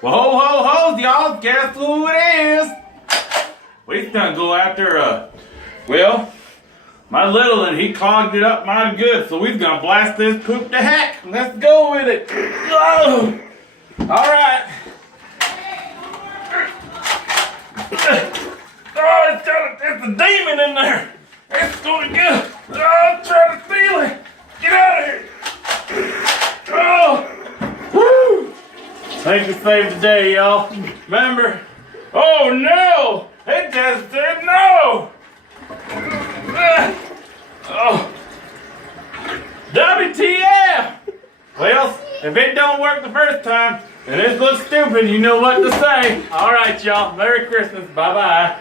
Well, ho, ho, ho, y'all. Guess who it is? We's gonna go after, well, my little one, he clogged it up mighty good, so we's gonna blast this poop to heck. Let's go with it. Oh, all right. Oh, it's a demon in there. It's going to get. Oh, I'm trying to steal it. Get out of here. Oh, woo. Think we saved the day, y'all. Remember? Oh no! It just said no! Oh. WTF! Well, if it don't work the first time, and it looks stupid, you know what to say. Alright, y'all. Merry Christmas. Bye-bye.